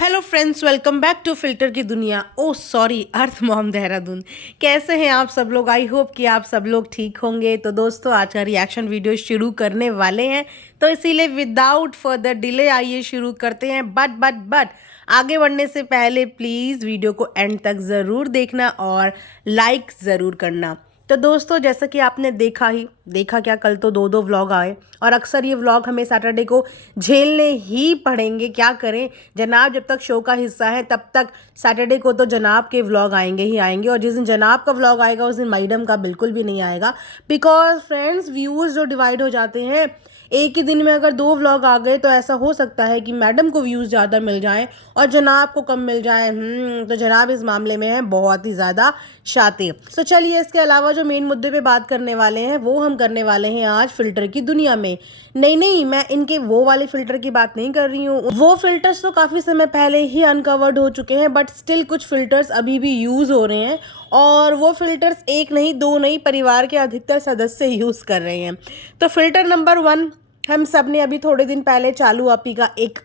Hello friends, welcome back to filter की दुनिया। Oh sorry, earth mom Dehradun. कैसे हैं आप सब लोग? आई होप कि आप सब लोग ठीक होंगे। तो दोस्तों, आज का रिएक्शन वीडियो शुरू करने वाले हैं, तो इसीलिए विदाउट फर्दर डिले आइए शुरू करते हैं। बट आगे बढ़ने से पहले प्लीज़ वीडियो को एंड तक ज़रूर देखना और लाइक ज़रूर करना। तो दोस्तों, जैसा कि आपने देखा क्या, कल तो दो दो व्लॉग आए और अक्सर ये व्लॉग हमें सैटरडे को झेलने ही पड़ेंगे। क्या करें, जनाब जब तक शो का हिस्सा है तब तक सैटरडे को तो जनाब के व्लॉग आएंगे ही आएंगे, और जिस दिन जनाब का व्लॉग आएगा उस दिन मैडम का बिल्कुल भी नहीं आएगा। बिकॉज फ्रेंड्स, व्यूज़ जो डिवाइड हो जाते हैं, एक ही दिन में अगर दो व्लॉग आ गए तो ऐसा हो सकता है कि मैडम को व्यूज़ ज़्यादा मिल जाएं और जनाब को कम मिल जाएं। तो जनाब इस मामले में है बहुत ही ज़्यादा शातिर। सो चलिए, इसके अलावा जो मेन मुद्दे पे बात करने वाले हैं वो हम करने वाले हैं आज फिल्टर की दुनिया में। नहीं, मैं इनके वो वाले फिल्टर की बात नहीं कर रही हूँ। वो फिल्टर्स तो काफ़ी समय पहले ही अनकवर्ड हो चुके हैं, बट स्टिल कुछ फिल्टर्स अभी भी यूज़ हो रहे हैं, और वो फिल्टर्स एक नहीं दो नहीं, परिवार के अधिकतर सदस्य यूज़ कर रहे हैं। तो फिल्टर नंबर 1, हम सब ने अभी थोड़े दिन पहले चालू आपी का एक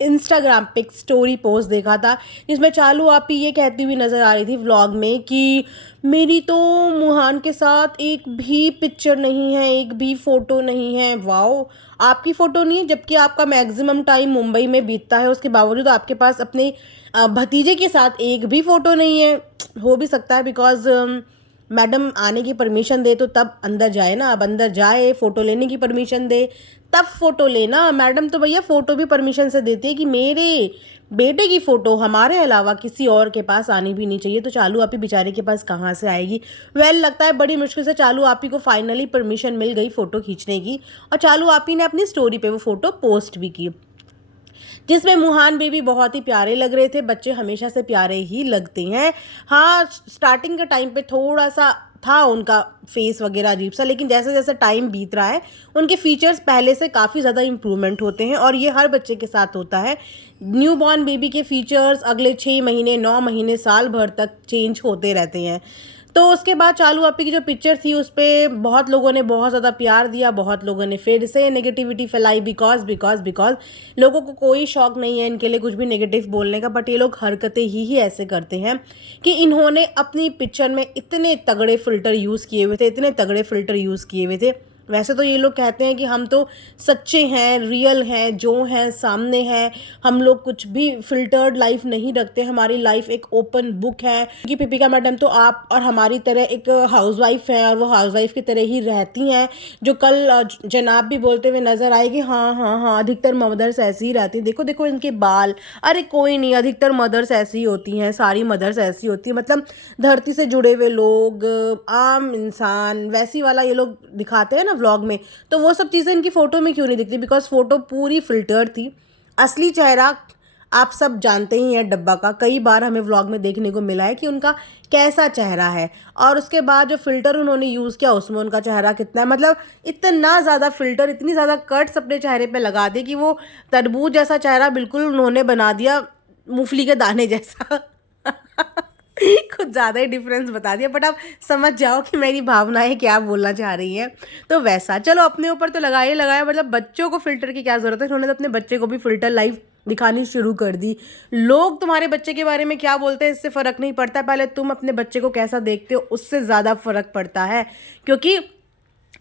इंस्टाग्राम पे एक स्टोरी पोस्ट देखा था, जिसमें चालू आपी ये कहती हुई नज़र आ रही थी व्लॉग में कि मेरी तो मुहान के साथ एक भी पिक्चर नहीं है, एक भी फ़ोटो नहीं है। वाओ, आपकी फ़ोटो नहीं है जबकि आपका मैक्सिमम टाइम मुंबई में बीतता है, उसके बावजूद आपके पास अपने भतीजे के साथ एक भी फ़ोटो नहीं है। हो भी सकता है बिकॉज मैडम आने की परमिशन दे तो तब अंदर जाए ना। अब अंदर जाए, फ़ोटो लेने की परमिशन दे तब फ़ोटो लेना। मैडम तो भैया फ़ोटो भी परमिशन से देती है कि मेरे बेटे की फ़ोटो हमारे अलावा किसी और के पास आनी भी नहीं चाहिए। तो चालू आपी बेचारे के पास कहाँ से आएगी? लगता है बड़ी मुश्किल से चालू आपी को फाइनली परमिशन मिल गई फ़ोटो खींचने की, और चालू आपी ने अपनी स्टोरी पे वो फ़ोटो पोस्ट भी की, जिसमें मुहान बेबी बहुत ही प्यारे लग रहे थे। बच्चे हमेशा से प्यारे ही लगते हैं। हाँ, स्टार्टिंग के टाइम पे थोड़ा सा था उनका फेस वगैरह अजीब सा, लेकिन जैसे जैसे टाइम बीत रहा है उनके फीचर्स पहले से काफ़ी ज़्यादा इम्प्रूवमेंट होते हैं, और ये हर बच्चे के साथ होता है। न्यू बॉर्न बेबी के फीचर्स अगले 6 महीने 9 महीने साल भर तक चेंज होते रहते हैं। तो उसके बाद चालू आपी की जो पिक्चर थी उस पर बहुत लोगों ने बहुत ज़्यादा प्यार दिया, बहुत लोगों ने फिर से नेगेटिविटी फैलाई। बिकॉज लोगों को कोई शौक नहीं है इनके लिए कुछ भी नेगेटिव बोलने का, बट ये लोग हरकतें ही ऐसे करते हैं कि इन्होंने अपनी पिक्चर में इतने तगड़े फ़िल्टर यूज़ किए हुए थे। वैसे तो ये लोग कहते हैं कि हम तो सच्चे हैं, रियल हैं, जो हैं सामने हैं, हम लोग कुछ भी फ़िल्टर्ड लाइफ नहीं रखते, हमारी लाइफ एक ओपन बुक है। क्योंकि पिपिका मैडम तो आप और हमारी तरह एक हाउसवाइफ हैं, और वो हाउसवाइफ की तरह ही रहती हैं, जो कल जनाब भी बोलते हुए नज़र आए कि हाँ, अधिकतर मदर्स ऐसी ही रहती हैं। देखो इनके बाल। अरे कोई नहीं, अधिकतर मदर्स ऐसी ही होती हैं, सारी मदर्स ऐसी होती हैं। मतलब धरती से जुड़े हुए लोग, आम इंसान, वैसी वाला ये लोग दिखाते हैं ना व्लॉग में। तो वो सब चीज़ें इनकी फ़ोटो में क्यों नहीं दिखती? बिकॉज फ़ोटो पूरी फ़िल्टर थी। असली चेहरा आप सब जानते ही हैं डब्बा का। कई बार हमें व्लॉग में देखने को मिला है कि उनका कैसा चेहरा है, और उसके बाद जो फ़िल्टर उन्होंने यूज़ किया उसमें उनका चेहरा कितना है। मतलब इतना ज़्यादा फ़िल्टर, इतनी ज़्यादा कट्स अपने चेहरे पे लगा दी कि वो तरबूज जैसा चेहरा बिल्कुल उन्होंने बना दिया मूंगफली के दाने जैसा। कुछ ज़्यादा ही डिफरेंस बता दिया, बट आप समझ जाओ कि मेरी भावनाएं क्या बोलना चाह रही हैं। तो वैसा चलो, अपने ऊपर तो लगाया, मतलब बच्चों को फ़िल्टर की क्या ज़रूरत है? उन्होंने तो अपने बच्चे को भी फ़िल्टर लाइफ दिखानी शुरू कर दी। लोग तुम्हारे बच्चे के बारे में क्या बोलते हैं इससे फ़र्क नहीं पड़ता, पहले तुम अपने बच्चे को कैसा देखते हो उससे ज़्यादा फ़र्क पड़ता है। क्योंकि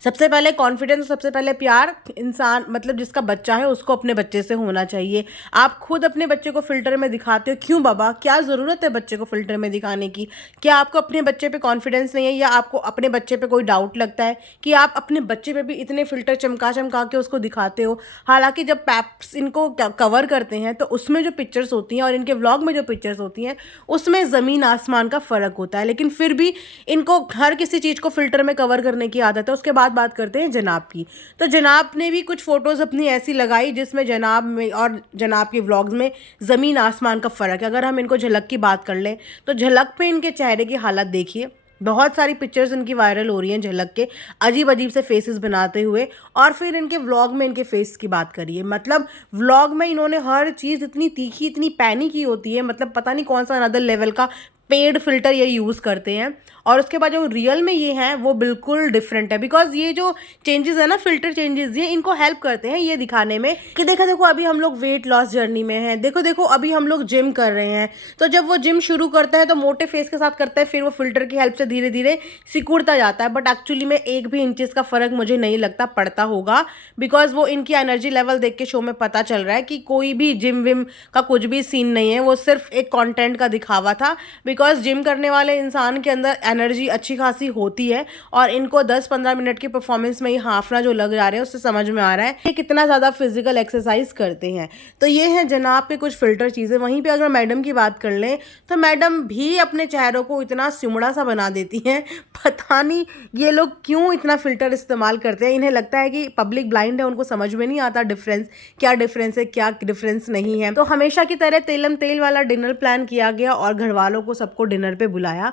सबसे पहले कॉन्फिडेंस, सबसे पहले प्यार इंसान, मतलब जिसका बच्चा है उसको अपने बच्चे से होना चाहिए। आप खुद अपने बच्चे को फ़िल्टर में दिखाते हो, क्यों बाबा? क्या ज़रूरत है बच्चे को फ़िल्टर में दिखाने की? क्या आपको अपने बच्चे पे कॉन्फिडेंस नहीं है, या आपको अपने बच्चे पे कोई डाउट लगता है कि आप अपने बच्चे पे भी इतने फ़िल्टर चमका के उसको दिखाते हो? हालांकि जब पैप्स इनको कवर करते हैं तो उसमें जो पिक्चर्स होती हैं और इनके व्लॉग में जो पिक्चर्स होती हैं उसमें ज़मीन आसमान का फ़र्क होता है, लेकिन फिर भी इनको हर किसी चीज़ को फ़िल्टर में कवर करने की आदत है। उसके बाद बात करते हैं जनाब की। तो जनाब ने भी कुछ फ़ोटोज़ अपनी ऐसी लगाई जिसमें जनाब में और जनाब के व्लॉग्स में ज़मीन आसमान का फ़र्क है। अगर हम इनको झलक की बात कर लें तो झलक पे इनके चेहरे की हालत देखिए। बहुत सारी पिक्चर्स इनकी वायरल हो रही हैं झलक के, अजीब से फेसेस बनाते हुए, और फिर इनके व्लॉग में इनके फेस की बात करिए। मतलब व्लॉग में इन्होंने हर चीज़ इतनी तीखी, इतनी पैनी की होती है, मतलब पता नहीं कौन सा अनदर लेवल का पेड फिल्टर ये यूज़ करते हैं। और उसके बाद जो रियल में ये हैं वो बिल्कुल डिफरेंट है। बिकॉज ये जो चेंजेस है ना, फिल्टर चेंजेस, ये इनको हेल्प करते हैं ये दिखाने में कि देखो देखो अभी हम लोग वेट लॉस जर्नी में हैं, देखो देखो अभी हम लोग जिम कर रहे हैं। तो जब वो जिम शुरू करता है तो मोटे फेस के साथ करता है, फिर वो फिल्टर की हेल्प से धीरे धीरे सिकुड़ता जाता है। बट एक्चुअली में एक भी इंचेस का फर्क मुझे नहीं लगता पड़ता होगा, बिकॉज वो इनकी एनर्जी लेवल देख के शो में पता चल रहा है कि कोई भी जिम विम का कुछ भी सीन नहीं है, वो सिर्फ एक कंटेंट का दिखावा था। बिकॉज जिम करने वाले इंसान के अंदर एनर्जी अच्छी खासी होती है और इनको 10-15 मिनट की परफॉर्मेंस में ही हाफना जो लग जा रहे हैं उससे समझ में आ रहा है कि कितना ज़्यादा फिजिकल एक्सरसाइज करते हैं। तो ये है जनाब के कुछ फिल्टर चीज़ें। वहीं पे अगर मैडम की बात कर लें तो मैडम भी अपने चेहरों को इतना सिमड़ा सा बना देती हैं, पता नहीं ये लोग क्यों इतना फिल्टर इस्तेमाल करते हैं। इन्हें लगता है कि पब्लिक ब्लाइंड है, उनको समझ में नहीं आता डिफरेंस क्या डिफरेंस है क्या डिफरेंस नहीं है। तो हमेशा की तरह तेलम तेल वाला डिनर प्लान किया गया और घर वालों को सबको डिनर पे बुलाया।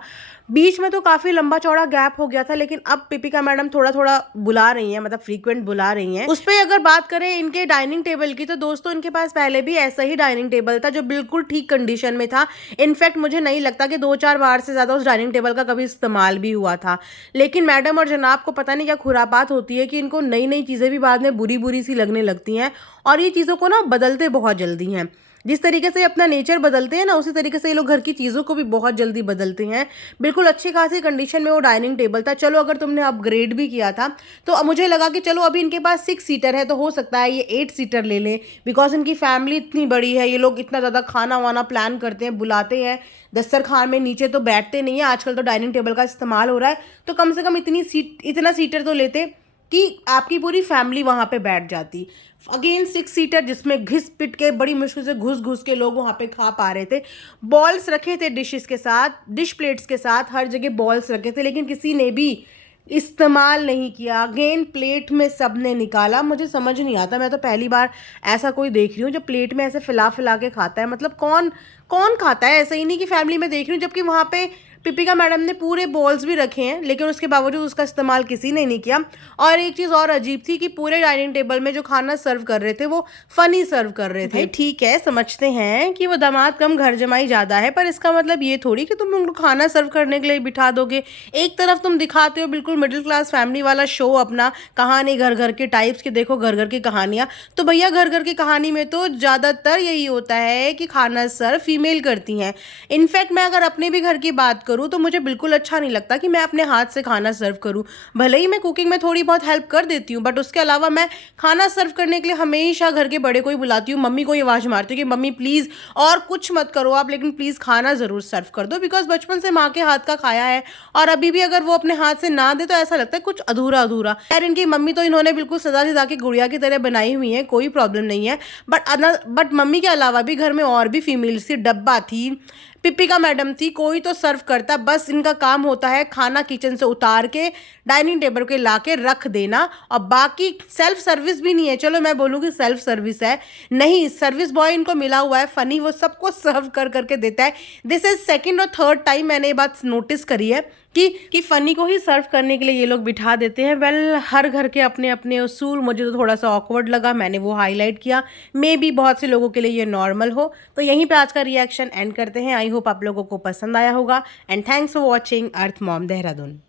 बीच में तो काफ़ी लंबा चौड़ा गैप हो गया था, लेकिन अब पिपिका मैडम थोड़ा थोड़ा बुला रही हैं, मतलब फ्रीक्वेंट बुला रही हैं। उस पर अगर बात करें इनके डाइनिंग टेबल की, तो दोस्तों इनके पास पहले भी ऐसा ही डाइनिंग टेबल था जो बिल्कुल ठीक कंडीशन में था। इनफैक्ट मुझे नहीं लगता कि 2-4 बार से ज़्यादा उस डाइनिंग टेबल का कभी इस्तेमाल भी हुआ था। लेकिन मैडम और जनाब को पता नहीं क्या खुरापात होती है कि इनको नई नई चीज़ें भी बाद में बुरी बुरी सी लगने लगती हैं और ये चीज़ों को ना बदलते बहुत जल्दी हैं। जिस तरीके से अपना नेचर बदलते हैं ना, उसी तरीके से ये लोग घर की चीज़ों को भी बहुत जल्दी बदलते हैं। बिल्कुल अच्छी खासी कंडीशन में वो डाइनिंग टेबल था। चलो अगर तुमने अपग्रेड भी किया था तो मुझे लगा कि चलो अभी इनके पास 6 सीटर है तो हो सकता है ये 8 सीटर ले लें, बिकॉज इनकी फैमिली इतनी बड़ी है, ये लोग इतना ज़्यादा खाना वाना प्लान करते हैं, बुलाते हैं दस्तरखान में, नीचे तो बैठते नहीं है। आजकल तो डाइनिंग टेबल का इस्तेमाल हो रहा है, तो कम से कम इतना सीटर तो लेते कि आपकी पूरी फैमिली वहाँ पे बैठ जाती। अगेन 6 सीटर जिसमें घिस पिट के बड़ी मुश्किल से घुस घुस के लोग वहाँ पे खा पा रहे थे। बॉल्स रखे थे डिशेस के साथ, डिश प्लेट्स के साथ, हर जगह बॉल्स रखे थे, लेकिन किसी ने भी इस्तेमाल नहीं किया। अगेन प्लेट में सब ने निकाला। मुझे समझ नहीं आता, मैं तो पहली बार ऐसा कोई देख रही हूँ जो प्लेट में ऐसे फैला फैला के खाता है। मतलब कौन कौन खाता है? ऐसा ही नहीं कि फैमिली में देख रही हूँ, जबकि वहाँ पे पिपिका मैडम ने पूरे बॉल्स भी रखे हैं, लेकिन उसके बावजूद उसका इस्तेमाल किसी ने नहीं किया। और एक चीज़ और अजीब थी कि पूरे डाइनिंग टेबल में जो खाना सर्व कर रहे थे वो फनी सर्व कर रहे थे। ठीक है, समझते हैं कि वो दामाद कम घर जमाई ज़्यादा है, पर इसका मतलब ये थोड़ी कि तुम उनको खाना सर्व करने के लिए बिठा दोगे। एक तरफ तुम दिखाते हो बिल्कुल मिडिल क्लास फैमिली वाला शो अपना, कहानी घर घर के टाइप्स की, देखो घर घर की कहानियाँ। तो भैया घर घर की कहानी में तो ज़्यादातर यही होता है कि खाना सर्व फीमेल करती हैं। इनफैक्ट मैं अगर अपने भी घर की बात करूँ तो मुझे बिल्कुल अच्छा नहीं लगता कि मैं अपने हाथ से खाना सर्व करूं। भले ही मैं कुकिंग में थोड़ी बहुत हेल्प कर देती हूं, बट उसके अलावा मैं खाना सर्व करने के लिए हमेशा घर के बड़े को ही बुलाती हूँ। मम्मी को ही आवाज़ मारती हूँ कि मम्मी प्लीज़ और कुछ मत करो आप, लेकिन प्लीज़ खाना ज़रूर सर्व कर दो। बिकॉज बचपन से माँ के हाथ का खाया है और अभी भी अगर वो अपने हाथ से ना दे तो ऐसा लगता है कुछ अधूरा अधूरा। यार इनकी मम्मी तो इन्होंने बिल्कुल सदा सीधा की गुड़िया की तरह बनाई हुई है, कोई प्रॉब्लम नहीं है। बट मम्मी के अलावा भी घर में और भी फीमेल्स थी। डब्बा थी, पिपिका मैडम थी, कोई तो सर्व करता। बस इनका काम होता है खाना किचन से उतार के डाइनिंग टेबल के ला के रख देना, और बाकी सेल्फ सर्विस भी नहीं है। चलो मैं बोलूँगी सेल्फ सर्विस है, नहीं, सर्विस बॉय इनको मिला हुआ है फनी, वो सबको सर्व कर करके देता है। दिस इज सेकंड और थर्ड टाइम मैंने ये बात नोटिस करी है कि फनी को ही सर्व करने के लिए ये लोग बिठा देते हैं। वेल हर घर के अपने अपने उसूल, मुझे तो थोड़ा सा ऑकवर्ड लगा, मैंने वो हाईलाइट किया। मे बी बहुत से लोगों के लिए ये नॉर्मल हो। तो यहीं पे आज का रिएक्शन एंड करते हैं। आई होप आप लोगों को पसंद आया होगा and thanks for watching earth mom Dehradun.